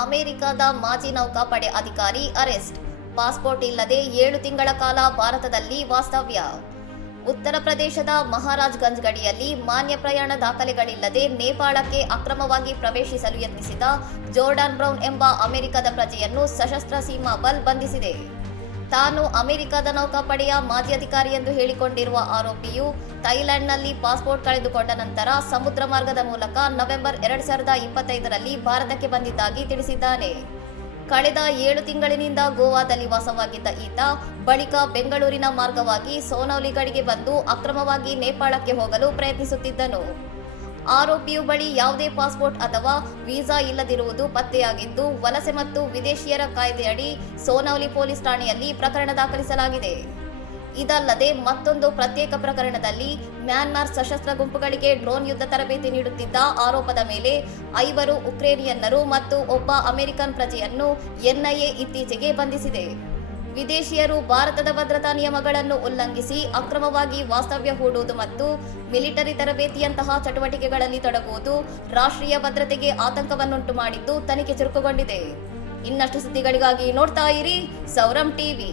ಅಮೆರಿಕದ ಮಾಜಿ ನೌಕಾಪಡೆ ಅಧಿಕಾರಿ ಅರೆಸ್ಟ್. ಪಾಸ್ಪೋರ್ಟ್ ಇಲ್ಲದೆ 7 ತಿಂಗಳ ಕಾಲ ಭಾರತದಲ್ಲಿ ವಾಸ್ತವ್ಯ. ಉತ್ತರ ಪ್ರದೇಶದ ಮಹಾರಾಜ್ಗಂಜ್ ಗಡಿಯಲ್ಲಿ ಮಾನ್ಯ ಪ್ರಯಾಣ ದಾಖಲೆಗಳಿಲ್ಲದೆ ನೇಪಾಳಕ್ಕೆ ಅಕ್ರಮವಾಗಿ ಪ್ರವೇಶಿಸಲು ಯತ್ನಿಸಿದ ಜೋರ್ಡಾನ್ ಬ್ರೌನ್ ಎಂಬ ಅಮೆರಿಕದ ಪ್ರಜೆಯನ್ನು ಸಶಸ್ತ್ರ ಸೀಮಾ ಬಲ್ ಬಂಧಿಸಿದೆ. ತಾನು ಅಮೆರಿಕದ ನೌಕಾಪಡೆಯ ಮಾಜಿ ಅಧಿಕಾರಿ ಎಂದು ಹೇಳಿಕೊಂಡಿರುವ ಆರೋಪಿಯು ಥೈಲ್ಯಾಂಡ್ನಲ್ಲಿ ಪಾಸ್ಪೋರ್ಟ್ ಕಳೆದುಕೊಂಡ ನಂತರ ಸಮುದ್ರ ಮಾರ್ಗದ ಮೂಲಕ ನವೆಂಬರ್ 2025ರಲ್ಲಿ ಭಾರತಕ್ಕೆ ಬಂದಿದ್ದಾಗಿ ತಿಳಿಸಿದ್ದಾನೆ. ಕಳೆದ 7 ತಿಂಗಳಿನಿಂದ ಗೋವಾದಲ್ಲಿ ವಾಸವಾಗಿದ್ದ ಈತ ಬಳಿಕ ಬೆಂಗಳೂರಿನ ಮಾರ್ಗವಾಗಿ ಸೋನೌಲಿ ಗಡಿಗೆ ಬಂದು ಅಕ್ರಮವಾಗಿ ನೇಪಾಳಕ್ಕೆ ಹೋಗಲು ಪ್ರಯತ್ನಿಸುತ್ತಿದ್ದನು. ಆರೋಪಿಯು ಬಳಿ ಯಾವುದೇ ಪಾಸ್ಪೋರ್ಟ್ ಅಥವಾ ವೀಸಾ ಇಲ್ಲದಿರುವುದು ಪತ್ತೆಯಾಗಿದ್ದು, ವಲಸೆ ಮತ್ತು ವಿದೇಶಿಯರ ಕಾಯ್ದೆಯಡಿ ಸೋನೌಲಿ ಪೊಲೀಸ್ ಠಾಣೆಯಲ್ಲಿ ಪ್ರಕರಣ ದಾಖಲಿಸಲಾಗಿದೆ. ಇದಲ್ಲದೆ ಮತ್ತೊಂದು ಪ್ರತ್ಯೇಕ ಪ್ರಕರಣದಲ್ಲಿ ಮ್ಯಾನ್ಮಾರ್ ಸಶಸ್ತ್ರ ಗುಂಪುಗಳಿಗೆ ಡ್ರೋನ್ ಯುದ್ಧ ತರಬೇತಿ ನೀಡುತ್ತಿದ್ದ ಆರೋಪದ ಮೇಲೆ 5 ಉಕ್ರೇನಿಯನ್ನರು ಮತ್ತು ಒಬ್ಬ ಅಮೆರಿಕನ್ ಪ್ರಜೆಯನ್ನು ಎನ್ಐಎ ಇತ್ತೀಚೆಗೆ ಬಂಧಿಸಿದೆ. ವಿದೇಶಿಯರು ಭಾರತದ ಭದ್ರತಾ ನಿಯಮಗಳನ್ನು ಉಲ್ಲಂಘಿಸಿ ಅಕ್ರಮವಾಗಿ ವಾಸ್ತವ್ಯ ಹೂಡುವುದು ಮತ್ತು ಮಿಲಿಟರಿ ತರಬೇತಿಯಂತಹ ಚಟುವಟಿಕೆಗಳಲ್ಲಿ ತೊಡಗುವುದು ರಾಷ್ಟ್ರೀಯ ಭದ್ರತೆಗೆ ಆತಂಕವನ್ನುಂಟು ಮಾಡಿದ್ದು ತನಿಖೆ ಚುರುಕುಗೊಂಡಿದೆ. ಇನ್ನಷ್ಟು ಸುದ್ದಿಗಳಿಗಾಗಿ ನೋಡ್ತಾ ಇರಿ ಸೌರಂ ಟಿವಿ.